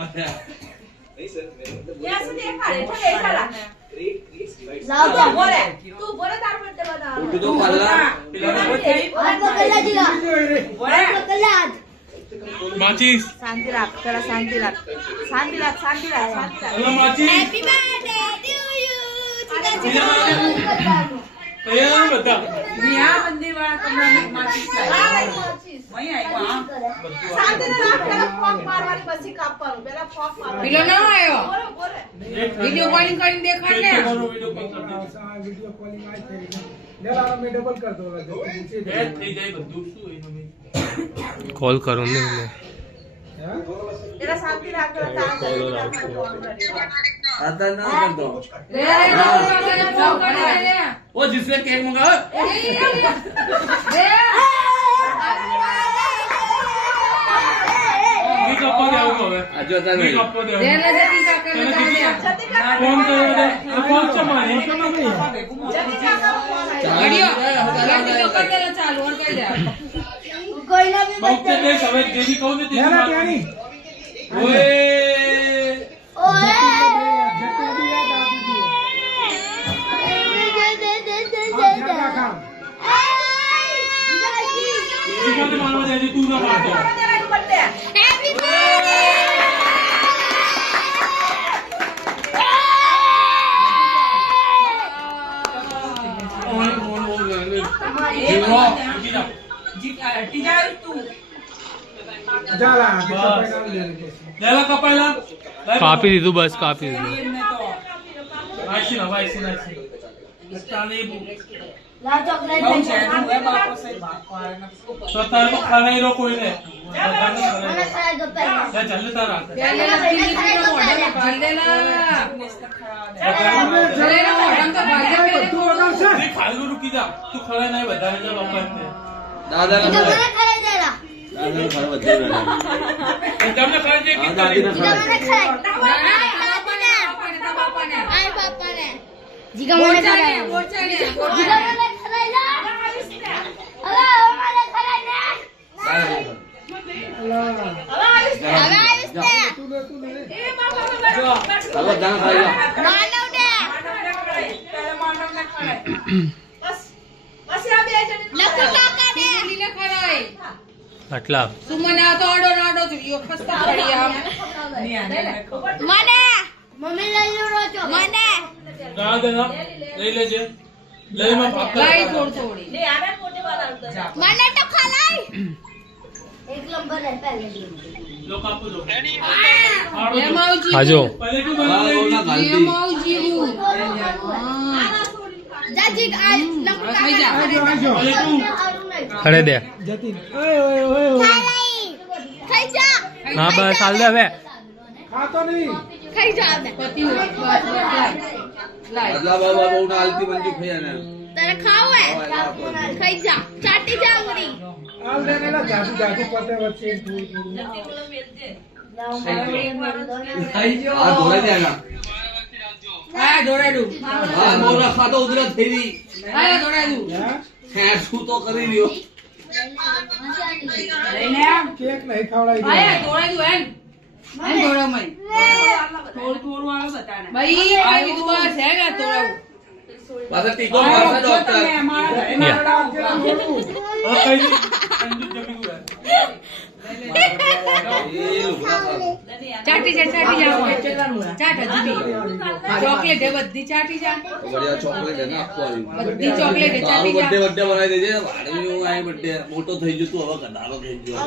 नहीं सर यहाँ से देखा रे तो देखा ला लाओ तू बोले तार बर्थडे बता उठ दो पाला और पकड़ दिला बोले पकड़ आज माचिस शांति रख तेरा शांति रख शांति रख शांति रख शांति रख हेलो माचिस हैप्पी बर्थडे टू यू तैयार बता यहाँ मंदिर वाला कमरा में माचिस लाया वहीं आई वहाँ शांति रख तेरा फॉक मार वाली बसी काप पर मेरा फॉक मार बिलो ना आयो बोले वीडियो कॉलिंग करके देखा ने वीडियो कॉलिंग आई थे जरा मैं डबल कर दो થઈ જાય બધું શું એનો મે कॉल करूँ मैं तेरा शांति रख तेरा तार आता ना कर दो वो जिसने केक मंगाया मी कप्पा देऊ હવે आज आता मी नहीं कप्पा देऊ देना जल्दी का कर फोन करो दे फोन चमारी वीडियो जल्दी तो कर देना चालू और कर दे कोई ना भी बहुत ते હવે જેવી કહું ને તેવી मेरा વાત प्यारी ઓએ ओए जट्टी भी याद आ दीजिए दे क्या काम જીવન મારવા દે તું ના મારતો तेरा बर्थडे हैप्पी बर्थडे ઓન ઓન ઓન जीવો टीचर तू जाला पैसा ले लेते લેલા કપાયલા काफी दीदू बस काफी दीदू આશી ના ભાઈ સિનાસી તાને ला चॉकलेट स्वतः को खाना ही रो कोई ने मैंने खाया दो पहले या चल तारा पहले लड़की ने ऑर्डर कर देना चले ना ऑर्डर तो भाई पहले तू ऑर्डर से नहीं खाली रुकी जा तू खड़ा नहीं बता जा बापा ने दादा इधर मैंने खाया जरा दादा घर बच्चे रहे जब ने खाली जे की दादी ने इधर मैंने खाया पापा ने आए पापा ने जिगा मैंने खाया वोट चाहिए जिगा मैंने खाया अरे मैंने खाया अरे इसने तू ले अब दाना खाएगा मान उठे बस यहाँ भी ऐसे लखू काका ने लीला खराय आटला सुमने आ तो ऑर्डर जो खस्ता पड़ी हम मने मम्मी ले लो रोचो मने गा देना ले ले जे ले मैं भाग लाई थोड़ी ले आवे पोटे वाला उधर मने तो खा लाई एक नंबर है पहले लो कापू दो ये मौजी आजो पहले क्यों हाँ, बना वो ना ये गलती मौजी जाजी आज लखू खाई जा पहले तू खड़े दे जतिन ओए ओए ओए खा लाई खाई जा हाँ बस हाल दे હવે खा तो नहीं खाई जा पति लाई बदला बाबा वो ना आलती बंदी खाया ना तेरे खाओ है खाई जा चाटी जा उरी आल देने ना जादू जादू पते बच्चे आज धोला जाएगा आया दौड़ा दू हाँ मोरा खाता उधर थेरी आया दौड़ा दू खैर छू तो कर ही लियो केक नहीं खवड़ाई आया दौड़ा दू एन दौड़ा मैं थोड़ वाला बताना भाई आई दुआ हैगा दौड़ा बाबा टीको मारता डॉक्टर और कहीं अंदर जमी हुआ ये लुगड़ा खा चाटी जा चाटा जीबी चॉकलेट है बद्दी चाटी जा बढ़िया चॉकलेट है ना आपको बद्दी चॉकलेट है चाटी जा बर्थडे बर्थडे बनाई देजे वाडे में आए बर्थडे मोटो થઈ જતું હવે કડારો થઈ ગયો